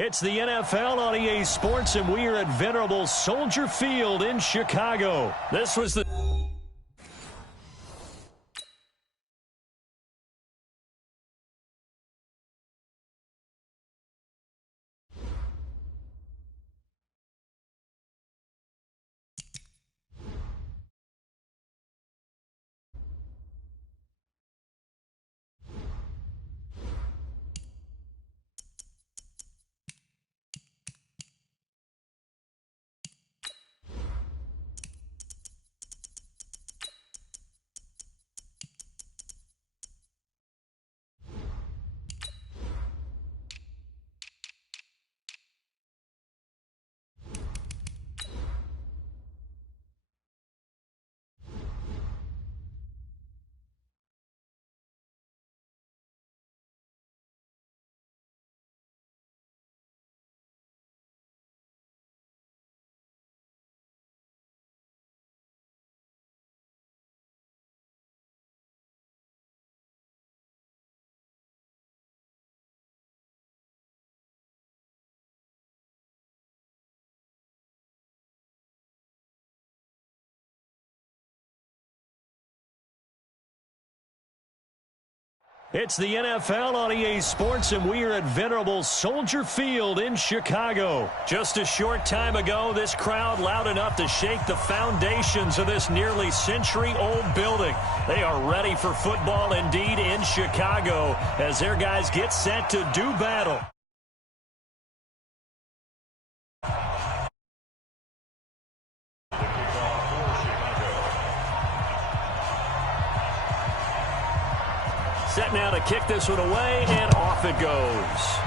It's the NFL on EA Sports, and we are at venerable Soldier Field in Chicago. This was the... It's the NFL on EA Sports, and we are at venerable Soldier Field in Chicago. Just a short time ago, this crowd loud enough to shake the foundations of this nearly century-old building. They are ready for football indeed in Chicago as their guys get set to do battle. Set now to kick this one away, and off it goes.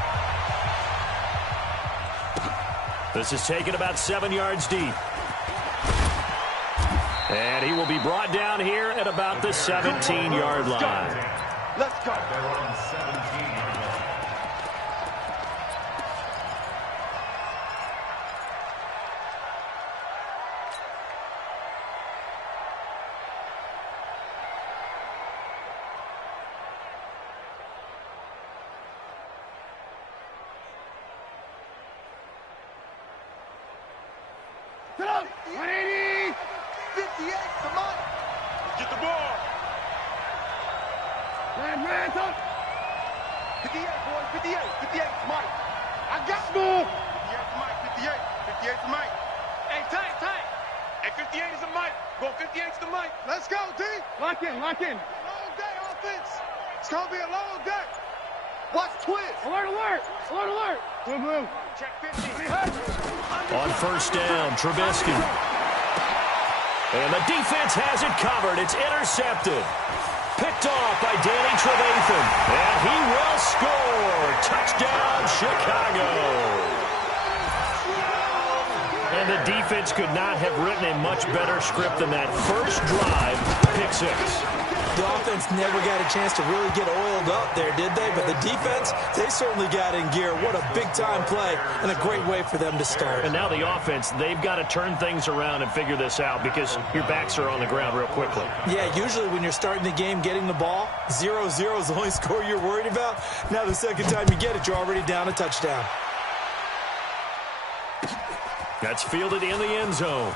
This is taken about 7 yards deep. And he will be brought down here at about the 17-yard line. Let's go. They're on 17. Get up! 180! 58, come on! Get the ball! Man, up! 58, boys, 58, 58, Mike. I got you! 58 Mike, 58, 58 to Mike. Hey, tight. Hey, 58 is a Mike. Go 58 to Mike. Let's go, D! Lock in. Long day, offense. It's gonna be a long day. Watch twist. Alert. Blue. Check 50. On first down, Trubisky. And the defense has it covered. It's intercepted. Picked off by Danny Trevathan. And he will score. Touchdown, Chicago. And the defense could not have written a much better script than that first drive, pick six. The offense never got a chance to really get oiled up there, did they? But the defense, they certainly got in gear. What a big-time play and a great way for them to start. And now the offense, they've got to turn things around and figure this out because your backs are on the ground real quickly. Yeah, usually when you're starting the game, getting the ball, 0-0 is the only score you're worried about. Now the second time you get it, you're already down a touchdown. That's fielded in the end zone.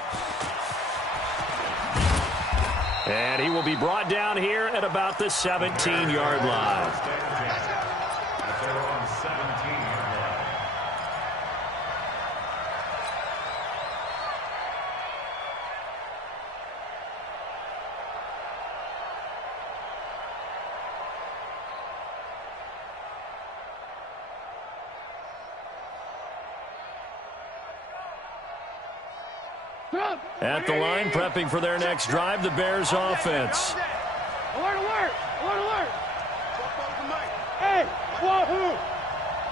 And he will be brought down here at about the 17-yard line. They're on 17. At the line, prepping for their next drive, the Bears offense. Alert. Hey, wahoo!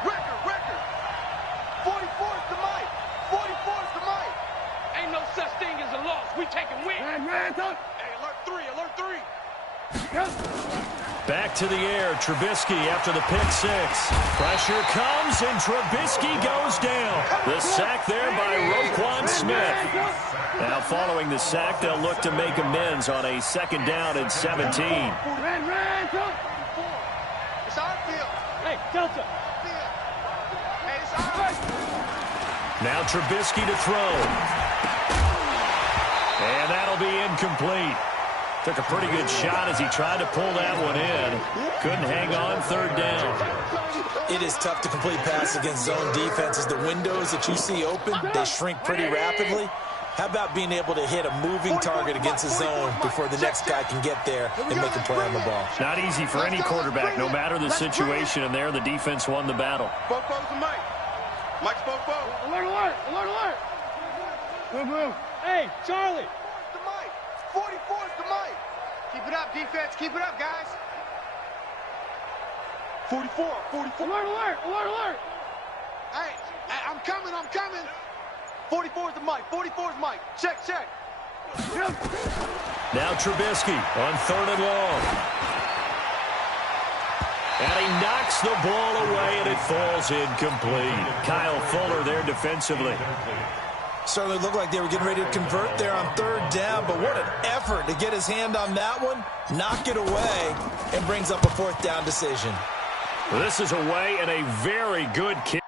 Record. 44's the mic. 44's the mic. Ain't no such thing as a loss. We taking win. Man, hey, alert three. Back to the air, Trubisky after the pick six. Pressure comes, and Trubisky goes down. The sack there by Roquan Smith. Now following the sack, they'll look to make amends on a second down and 17. It's our field. Hey, Delta. Now Trubisky to throw. And that'll be incomplete. Took a pretty good shot as he tried to pull that one in. Couldn't hang on, third down. It is tough to complete passes against zone defenses. The windows that you see open, they shrink pretty rapidly. How about being able to hit a moving target against a zone before the next guy can get there and make a play on the ball? Not easy for any quarterback, no matter the situation, and there the defense won the battle. Bofo's the Mike. Mike's Bofo. Alert, alert, alert, alert. Move, move. Hey, Charlie. The Mike. 44's the Mike. Keep it up, defense. Keep it up, guys. 44, 44. Alert, alert, alert, alert. Hey, I'm coming, I'm coming. 44's the Mike. 44's Mike. Check, check. Now Trubisky on third and long. And he knocks the ball away, and it falls incomplete. Kyle Fuller there defensively. Certainly looked like they were getting ready to convert there on third down, but what an effort to get his hand on that one, knock it away, and brings up a fourth down decision. Well, this is away and a very good kick.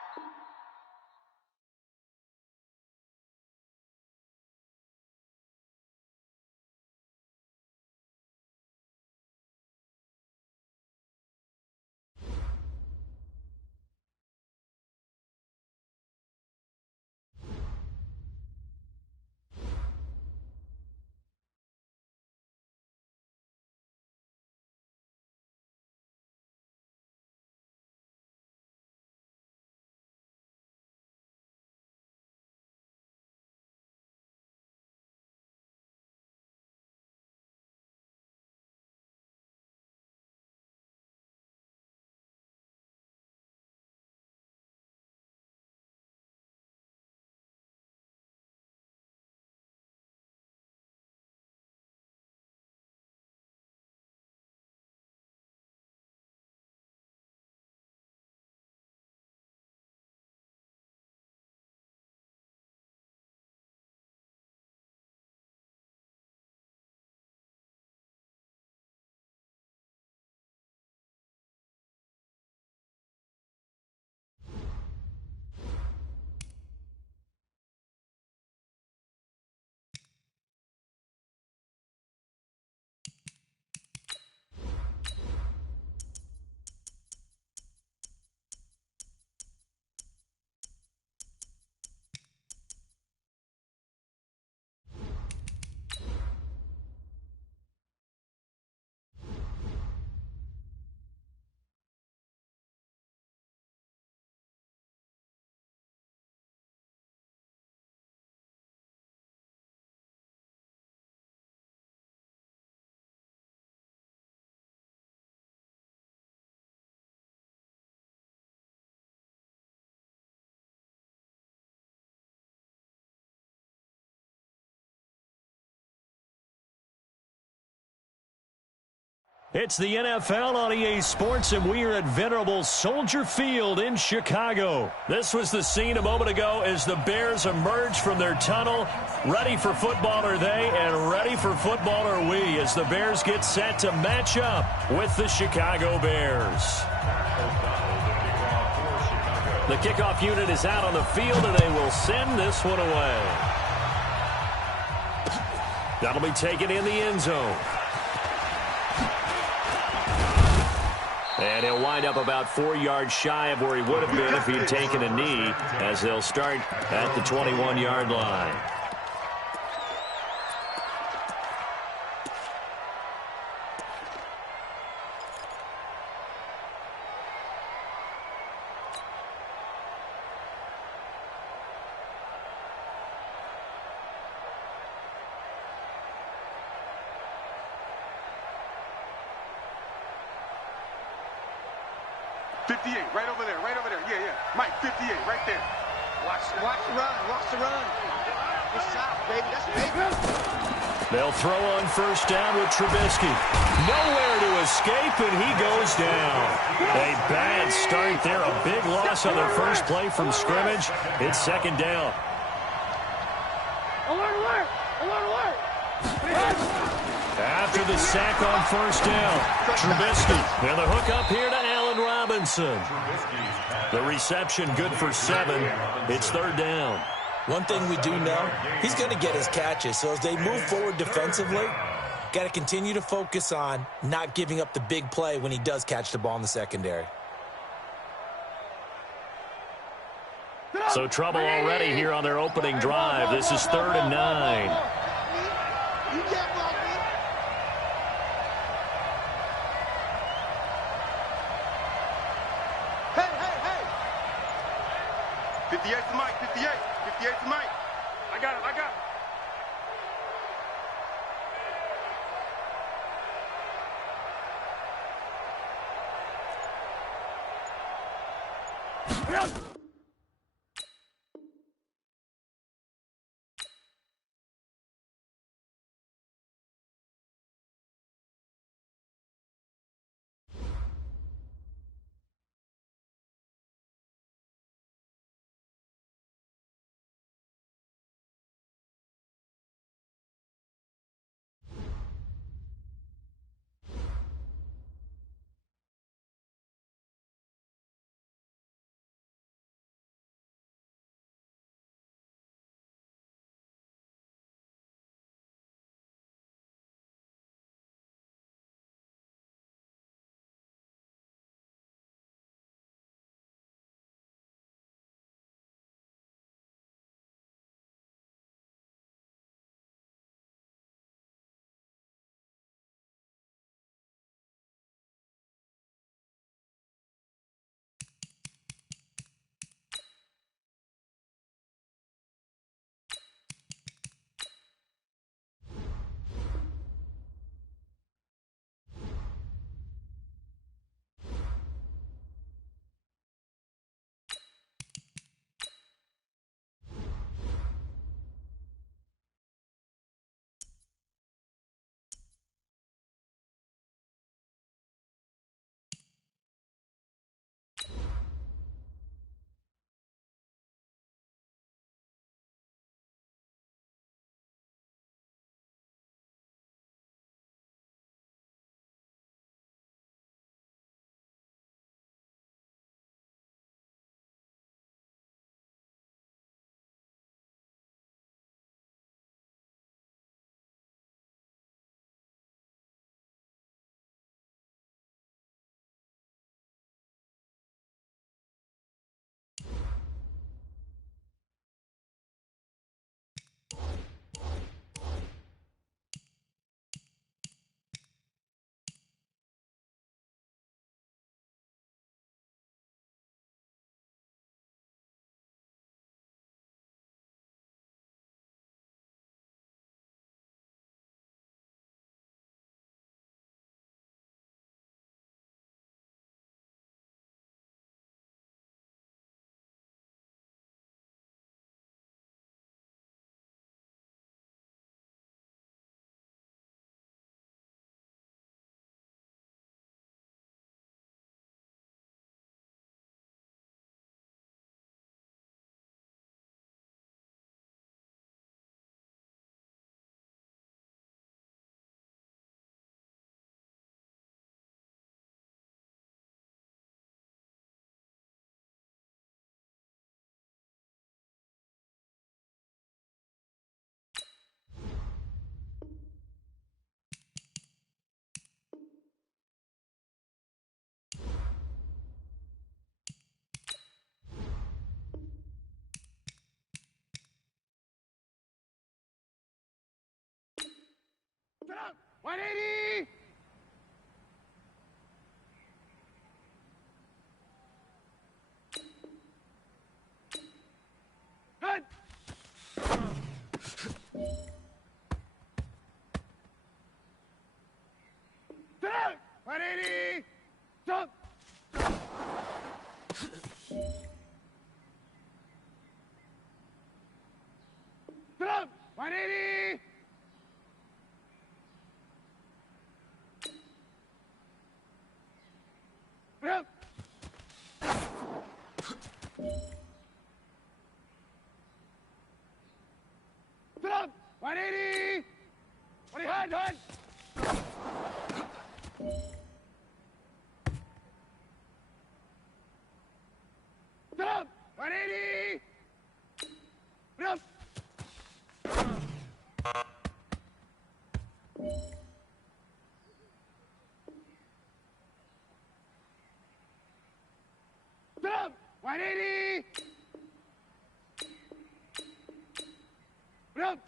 It's the NFL on EA Sports, and we are at venerable Soldier Field in Chicago. This was the scene a moment ago as the Bears emerged from their tunnel. Ready for football are they, and ready for football are we, as the Bears get set to match up with the Chicago Bears. The kickoff unit is out on the field, and they will send this one away. That'll be taken in the end zone. And he'll wind up about 4 yards shy of where he would have been if he'd taken a knee, as they'll start at the 21-yard line. Right over there, right over there. Yeah, yeah. Mike, 58, right there. Watch the run, watch the run. It's out, baby. That's baby. They'll throw on first down with Trubisky. Nowhere to escape, and he goes down. A bad start there. A big loss on their first play from scrimmage. It's second down. Alert, alert, alert, alert. After the sack on first down, Trubisky. And the hook up here to Allen Allen Robinson. The reception good for 7. It's 3rd down. One thing we do know, he's going to get his catches. So as they move forward defensively, got to continue to focus on not giving up the big play when he does catch the ball in the secondary. So trouble already here on their opening drive. This is 3rd and 9. Hey, hey, hey! 58 to Mike, 58. 58 to Mike. I got him, I got him. Sit up! 180! Good! Sit up! 180! Jump! Sit up! 180! Yep. Sit up! 180! What do you hand? Stop! 180! Stop! Stop! 180! Stop!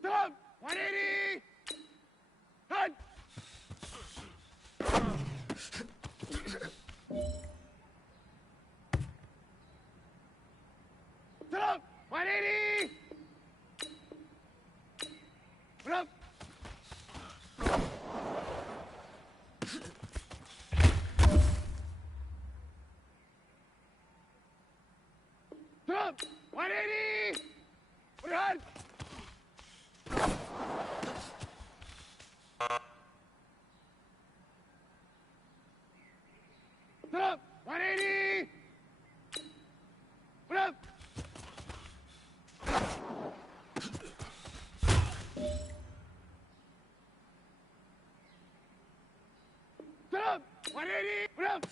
Stop! 180! Hut! Stop! 180! Stop! Stop! 180! Put your hand! Stop! 180! Put up! Stop! 180! Put up!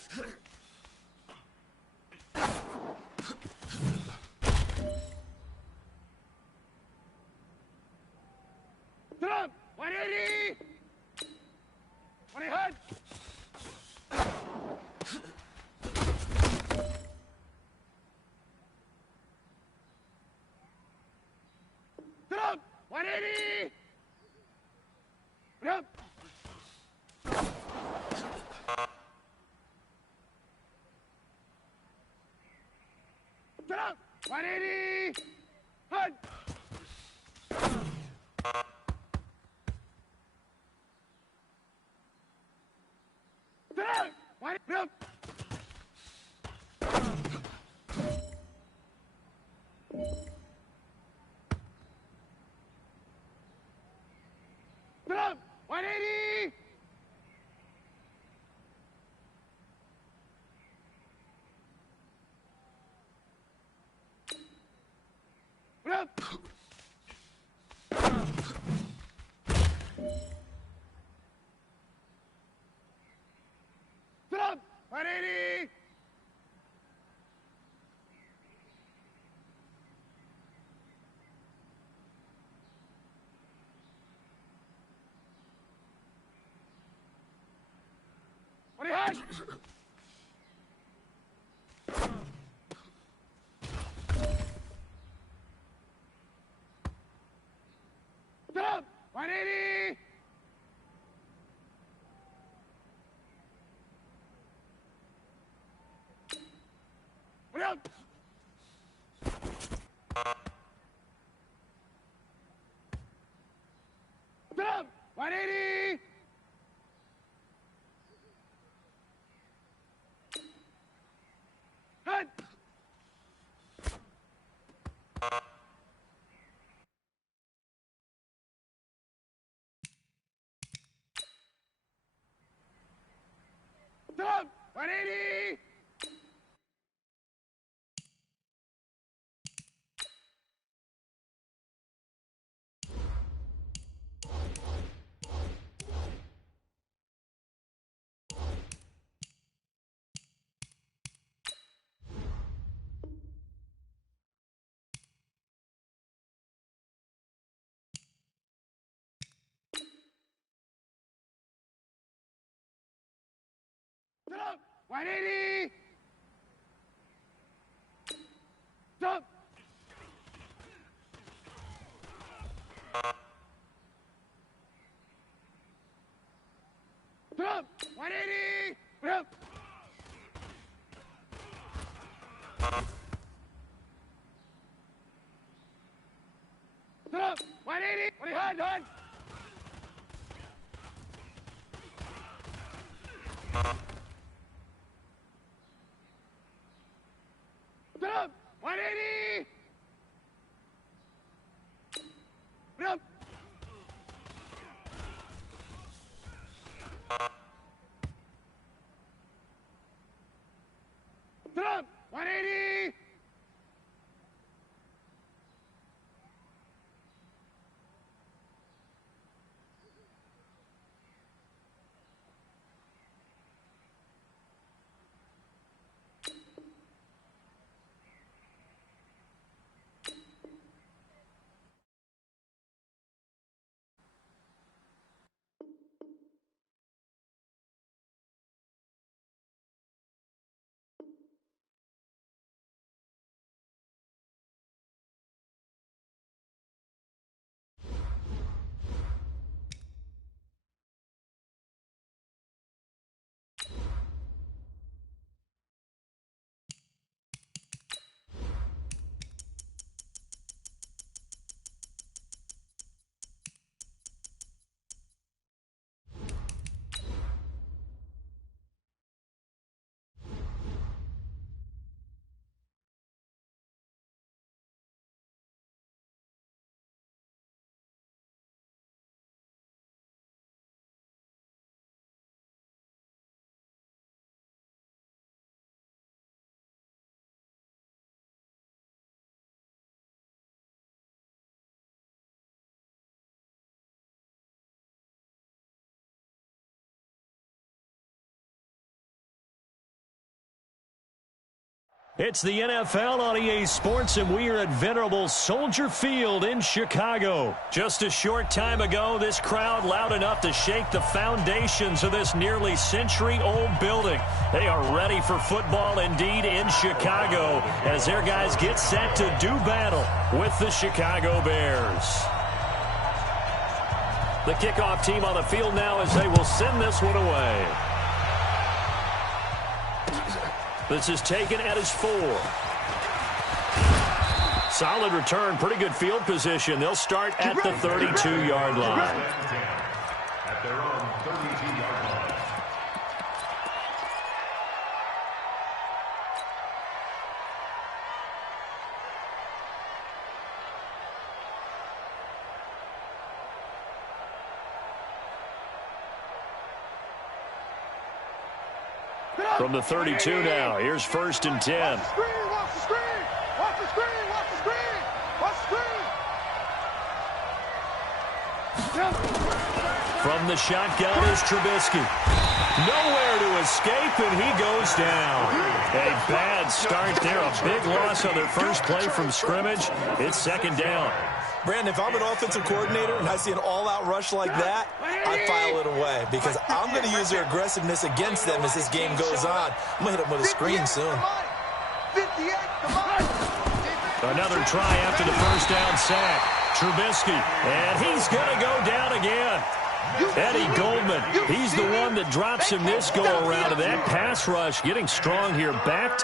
Stop! 180! 20 hut! Stop! 180! Put up! Stop! 180! Hut! Stop! 180! Up! Stop! 180! Put up! Stop! 180! What do you have? Stop! 180! What up? Stop! 180! Hut! Stop! 180! Stop! 180! Stop! Stop! 180! Stop! Stop! 180! What do you have, hut? Stop! 180! Stop! Stop! 180! It's the NFL on EA Sports, and we are at venerable Soldier Field in Chicago. Just a short time ago, this crowd loud enough to shake the foundations of this nearly century-old building. They are ready for football indeed in Chicago as their guys get set to do battle with the Chicago Bears. The kickoff team on the field now as they will send this one away. This is taken at his 4. Solid return, pretty good field position. They'll start at the 32-yard line. At their own 32-yard line. From the 32 now, here's 1st and 10. Watch the screen, watch the screen, watch the screen, watch the screen, watch the screen. From the shotgun is Trubisky. Nowhere to escape, and he goes down. A bad start there, a big loss on their first play from scrimmage. It's 2nd down. Brandon, if I'm an offensive coordinator and I see an all-out rush like that, I file it away because I'm going to use their aggressiveness against them as this game goes on. I'm going to hit them with a screen soon. Another try after the first down sack. Trubisky, and he's going to go down again. Eddie Goldman, he's the one that drops him this go-around, and that pass rush getting strong here. Back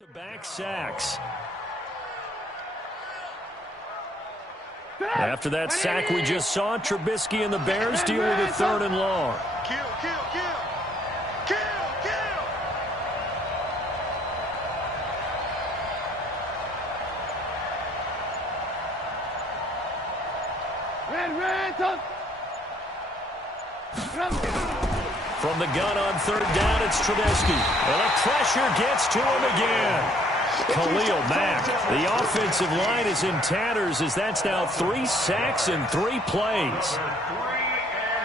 to back sacks. After that sack we just saw, Trubisky and the Bears deal with a 3rd and long. Kill, kill, kill. Kill, kill. Red, From the gun on 3rd down, it's Trubisky. And the pressure gets to him again. Khalil Mack. The offensive line is in tatters as that's now 3 sacks in 3 plays.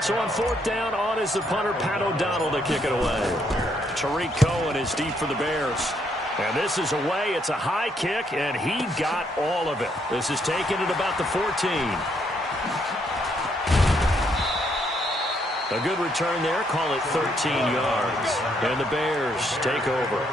So on 4th down, on is the punter, Pat O'Donnell, to kick it away. Tariq Cohen is deep for the Bears. And this is away. It's a high kick, and he got all of it. This is taken at about the 14. A good return there. Call it 13 yards. And the Bears take over.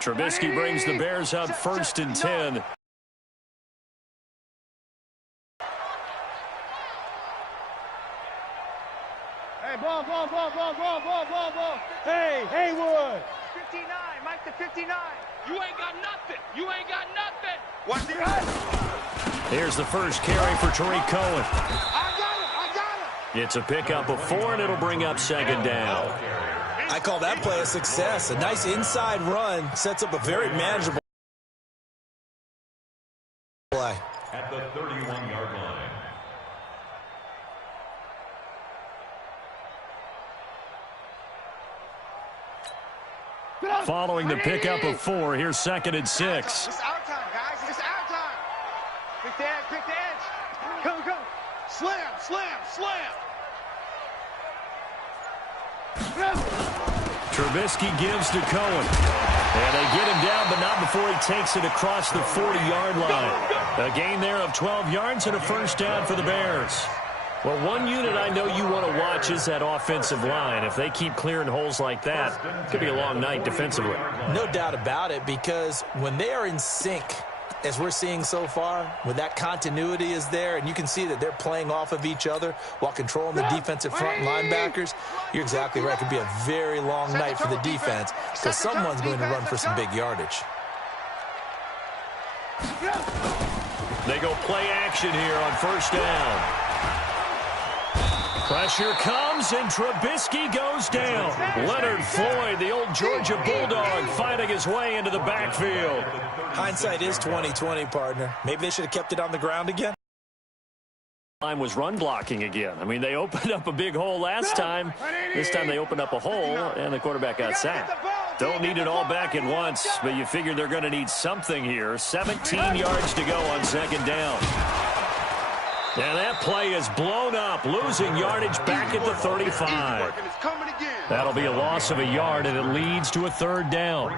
Trubisky brings the Bears up 1st and 10. Hey, ball. Hey, Haywood. 59, Mike to 59. You ain't got nothing. Watch the guys. Here's the first carry for Tariq Cohen. I got it. It's a pickup of 4, and it'll bring up 2nd down. I call that play a success. A nice inside run sets up a very manageable play. At the 31-yard line. Following the pickup of 4, here's 2nd and 6. It's our time, guys. It's our time. Pick the edge. Come. Slam. Trubisky gives to Cohen. And they get him down, but not before he takes it across the 40-yard line. A gain there of 12 yards and a 1st down for the Bears. Well, one unit I know you want to watch is that offensive line. If they keep clearing holes like that, it could be a long night defensively. No doubt about it, because when they are in sync, as we're seeing so far, when that continuity is there and you can see that they're playing off of each other while controlling the defensive front linebackers, you're exactly right. It could be a very long night for the defense because someone's going to run for some big yardage. They go play action here on 1st down. Pressure comes, and Trubisky goes down. Leonard Floyd, the old Georgia Bulldog, fighting his way into the backfield. Hindsight is 20/20, partner. Maybe they should have kept it on the ground again. Time was run blocking again. I mean, they opened up a big hole last time. This time they opened up a hole, and the quarterback got sacked. Don't need it all back at once, but you figure they're going to need something here. 17 yards to go on 2nd down. And that play is blown up, losing yardage back at the 35. That'll be a loss of a yard, and it leads to a 3rd down.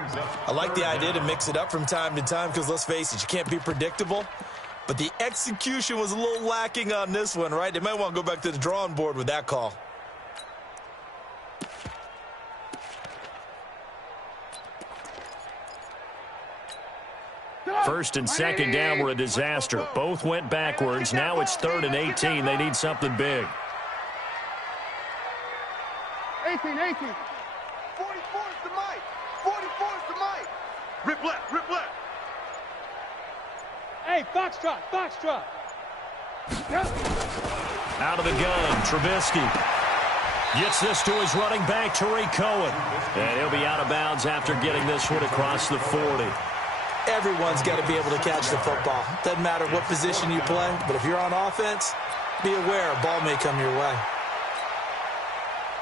I like the idea to mix it up from time to time because, let's face it, you can't be predictable. But the execution was a little lacking on this one, right? They might want to go back to the drawing board with that call. First and 2nd down were a disaster. Both went backwards. Now it's 3rd and 18. They need something big. 18. 44 is the mic. 44 is the mic. Rip left. Hey, Foxtrot. Out of the gun, Trubisky gets this to his running back, Tariq Cohen. And he'll be out of bounds after getting this one across the 40. Everyone's got to be able to catch the football. Doesn't matter what position you play, but if you're on offense, be aware a ball may come your way.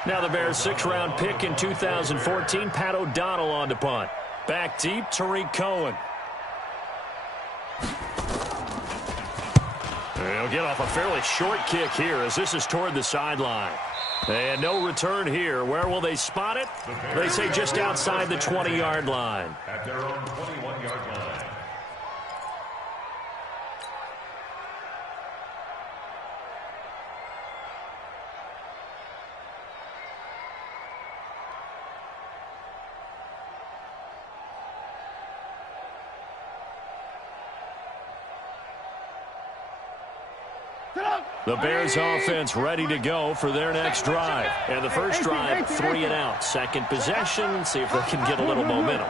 Now the Bears' 6th-round pick in 2014, Pat O'Donnell on to punt. Back deep, Tariq Cohen. He'll get off a fairly short kick here as this is toward the sideline. And no return here. Where will they spot it? They say just outside the 20-yard line. At their own 21-yard line. The Bears offense ready to go for their next drive. And the first drive, 3 and out. Second possession, see if they can get a little momentum.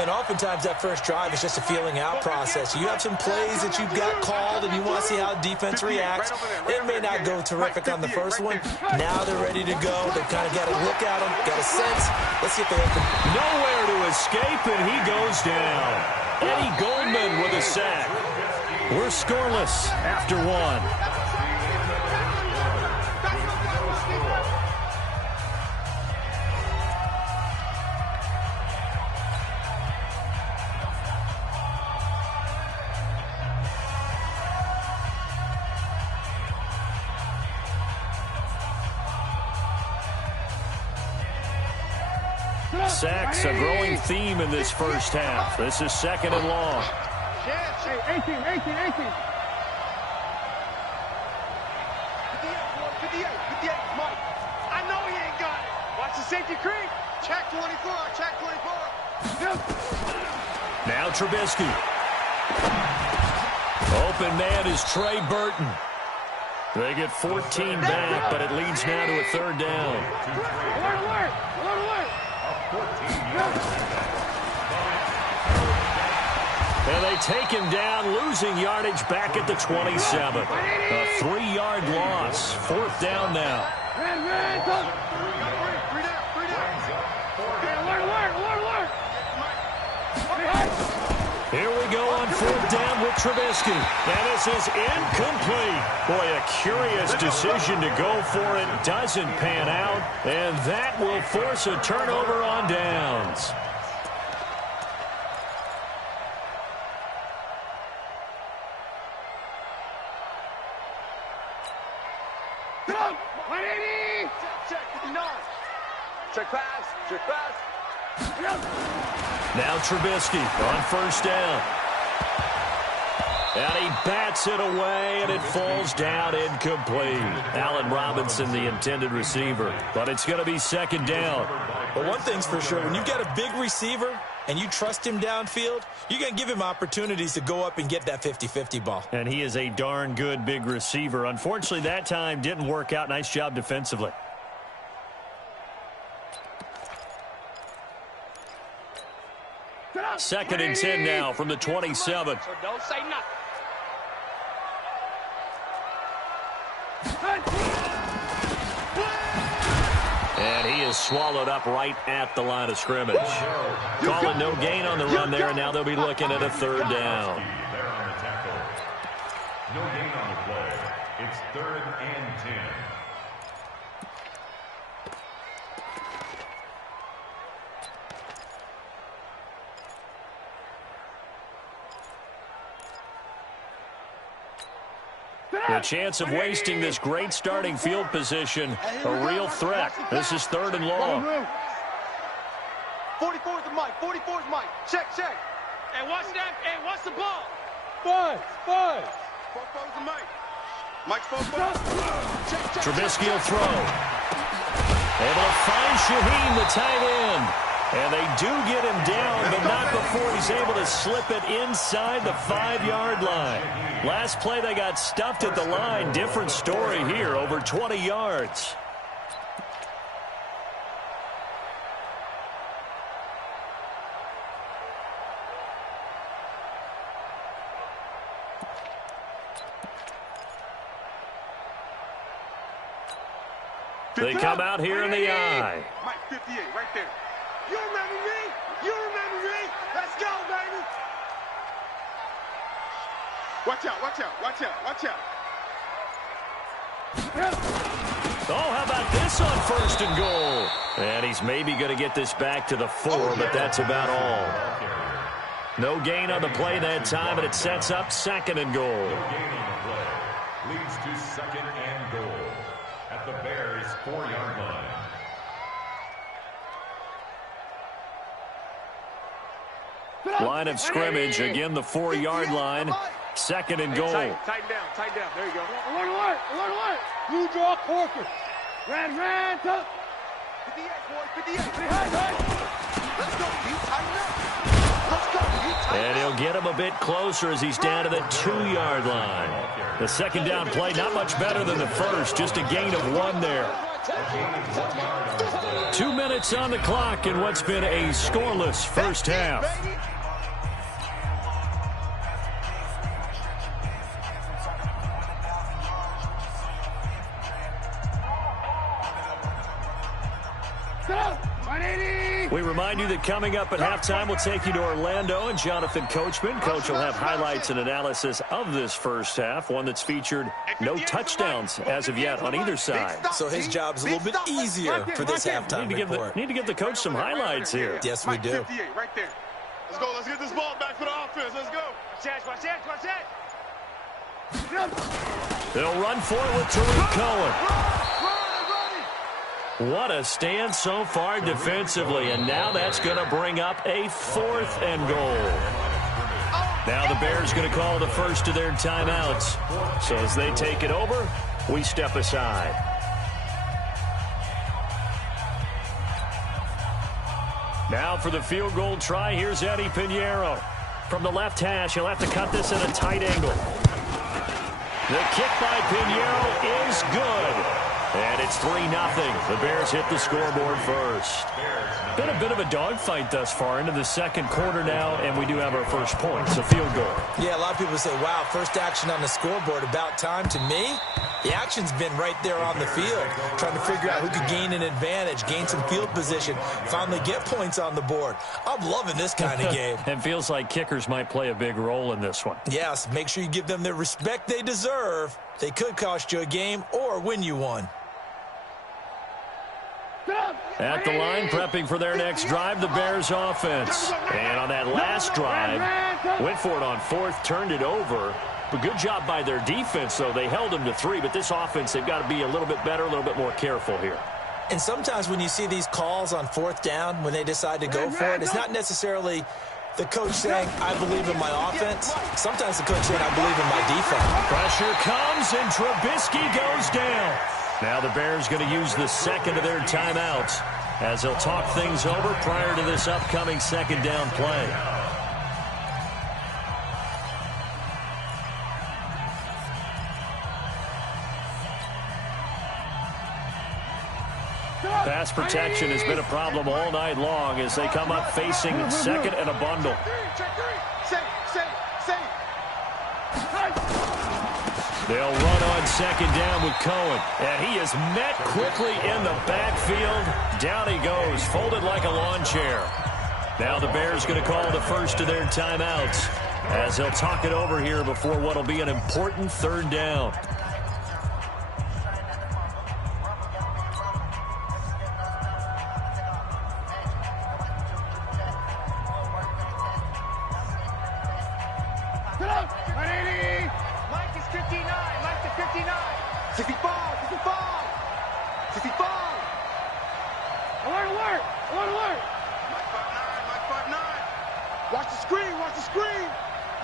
And oftentimes that first drive is just a feeling out process. You have some plays that you've got called and you want to see how defense reacts. It may not go terrific on the first one. Now they're ready to go. They've kind of got a look at them, got a sense. Let's see if they open. Nowhere to escape, and he goes down. Eddie Goldman with a sack. We're scoreless after 1. sacks, a growing theme in this first half. This is 2nd and long. Hey, 18. 58, Mike. I know he ain't got it. Watch the safety creep. Check 24. Now Trubisky. Open man is Trey Burton. They get 14 back, but it leads now to a 3rd down. Alert. And they take him down, losing yardage back at the 27. A 3-yard loss. 4th down now. Here we go on 4th down with Trubisky. And this is incomplete. Boy, a curious decision to go for it. Doesn't pan out. And that will force a turnover on downs. Check pass. Now Trubisky on 1st down. And he bats it away, and it falls down incomplete. Allen Robinson, the intended receiver. But it's going to be 2nd down. But one thing's for sure, when you've got a big receiver and you trust him downfield, you're going to give him opportunities to go up and get that 50-50 ball. And he is a darn good big receiver. Unfortunately, that time didn't work out. Nice job defensively. Second and 10 now from the 27. So don't say nothing. And he is swallowed up right at the line of scrimmage. Calling no gain on the run there, and now they'll be looking at a 3rd down. There on the tackle. No gain on the play. It's 3rd and 10. The chance of wasting this great starting field position, a real threat. This is 3rd and long. 44's the Mike. Check. Hey, watch that. Hey, watch the ball. 5. 4-4's the Mike. Mike's 4-4. Check. Trubisky will throw. Able to find Shaheem, the tight end. And they do get him down, but not before he's able to slip it inside the 5-yard line. Last play, they got stuffed at the line. Different story here, over 20 yards. They come out here in the I. Mike 58, right there. You remember me? Let's go, baby. Watch out. Oh, how about this on 1st and goal? And he's maybe going to get this back to the 4, but that's about all. No gain on the play that time, and it sets up 2nd and goal. No gain on the play. Leads to 2nd and goal at the Bears' 4-yard line. Line of scrimmage, again the 4-yard line. 2nd and goal. Tighten down. There you go. Alert. Blue draw corker. Ran, tuck. 58, boys, 58. Hey. Let's go, tighten up. And he'll get him a bit closer as he's down to the 2-yard line. The 2nd down play, not much better than the first, just a gain of 1 there. 2 minutes on the clock in what's been a scoreless first half. We remind you that coming up at halftime, we'll take you to Orlando and Jonathan Coachman. Coach will have highlights and analysis of this first half, one that's featured no touchdowns as of yet on either side. So his job's a little bit easier for this halftime report. Need to give the coach some highlights here. Yes, we do. 58, right there. Let's go. Let's get this ball back for the offense. Let's go. Watch that. They'll run for it with Tariq Cohen. What a stand so far defensively, and now that's going to bring up a 4th and goal. Now the Bears going to call the first of their timeouts. So as they take it over, we step aside. Now for the field goal try, here's Eddie Pinheiro. From the left hash, he'll have to cut this at a tight angle. The kick by Pinheiro is good. And it's 3-0. The Bears hit the scoreboard first. Been a bit of a dogfight thus far into the second quarter now, and we do have our first point. It's a field goal. Yeah, a lot of people say, wow, first action on the scoreboard, about time. To me, the action's been right there on the field, trying to figure out who could gain an advantage, gain some field position, finally get points on the board. I'm loving this kind of game. It feels like kickers might play a big role in this one. Yes, make sure you give them the respect they deserve. They could cost you a game or win you one. At the line, prepping for their next drive, the Bears offense. And on that last drive, went for it on 4th, turned it over. But good job by their defense, though. They held them to 3, but this offense, they've got to be a little bit better, a little bit more careful here. And sometimes when you see these calls on 4th down, when they decide to go for it, it's not necessarily the coach saying, I believe in my offense. Sometimes the coach saying, I believe in my defense. Pressure comes, and Trubisky goes down. Now the Bears going to use the second of their timeouts as they'll talk things over prior to this upcoming second down play. Pass protection has been a problem all night long as they come up facing second and a bundle. They'll run on second down with Cohen. And he is met quickly in the backfield. Down he goes, folded like a lawn chair. Now the Bears going to call the first of their timeouts as they'll talk it over here before what will be an important 3rd down.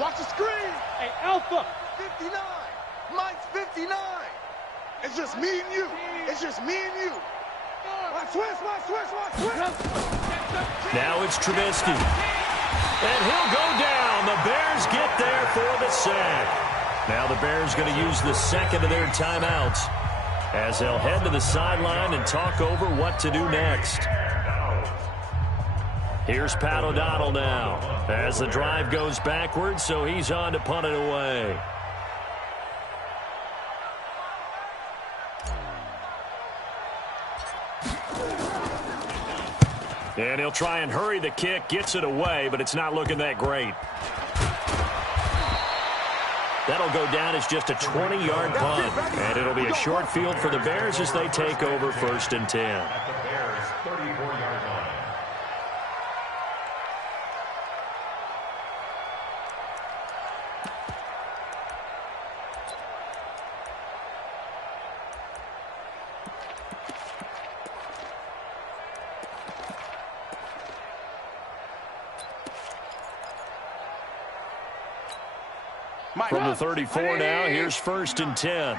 Watch the screen. Hey, Alpha. 59. Mike's 59. It's just me and you. It's just me and you. Watch switch. Now it's Trubisky. And he'll go down. The Bears get there for the sack. Now the Bears going to use the second of their timeouts as they'll head to the sideline and talk over what to do next. Here's Pat O'Donnell now as the drive goes backwards, so he's on to punt it away. And he'll try and hurry the kick, gets it away, but it's not looking that great. That'll go down as just a 20-yard punt, and it'll be a short field for the Bears as they take over 1st and 10. At the Bears' 34-yard line. From the 34 now, here's 1st and 10.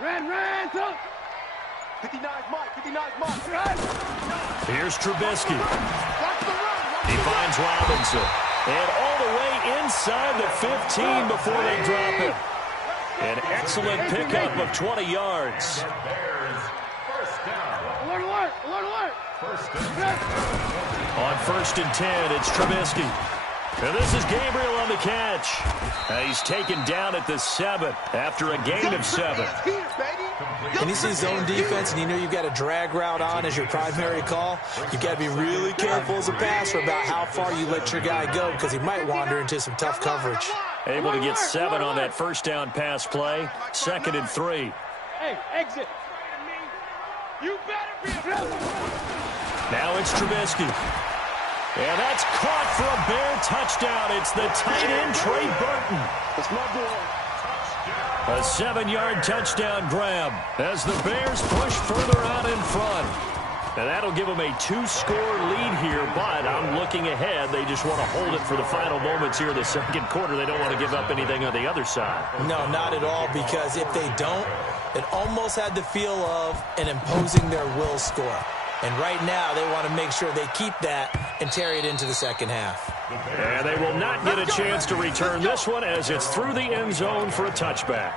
Ran, top. 59's Mike. Here's Trubisky. He finds Robinson. And all the way inside the 15 before they drop it. An excellent pickup of 20 yards. Alert. On 1st and 10, it's Trubisky. And this is Gabriel on the catch. He's taken down at the 7 after a gain of 7. When you see zone defense and you know you've got a drag route on as your primary call, you've got to be really careful as a passer about how far you let your guy go because he might wander into some tough coverage. Able to get 7 on that 1st down pass play. 2nd and 3. Hey, exit. You better be. Now it's Trubisky. And that's caught for a Bear touchdown. It's the tight end, Trey Burton. That's my boy. A 7-yard touchdown grab as the Bears push further out in front. And that'll give them a 2-score lead here, but I'm looking ahead. They just want to hold it for the final moments here in the second quarter. They don't want to give up anything on the other side. No, not at all, because if they don't, it almost had the feel of an imposing their will score. And right now, they want to make sure they keep that and carry it into the second half. And they will not get a chance to return this one as it's through the end zone for a touchback.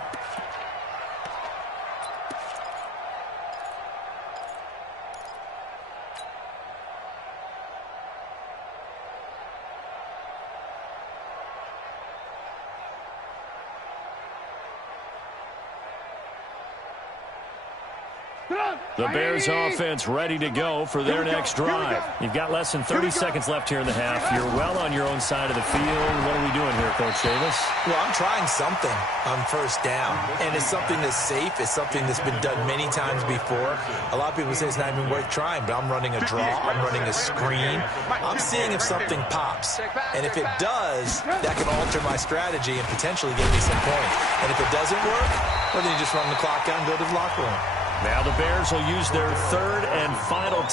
The Bears offense ready to go for their next drive. You've got less than 30 seconds left here in the half. You're well on your own side of the field. What are we doing here, Coach Davis? Well, I'm trying something on first down, and it's something that's safe. It's something that's been done many times before. A lot of people say it's not even worth trying, but I'm running a draw. I'm running a screen. I'm seeing if something pops, and if it does, that can alter my strategy and potentially get me some points. And if it doesn't work, well, then you just run the clock out and go to the locker room. Now the Bears will use their third and final time.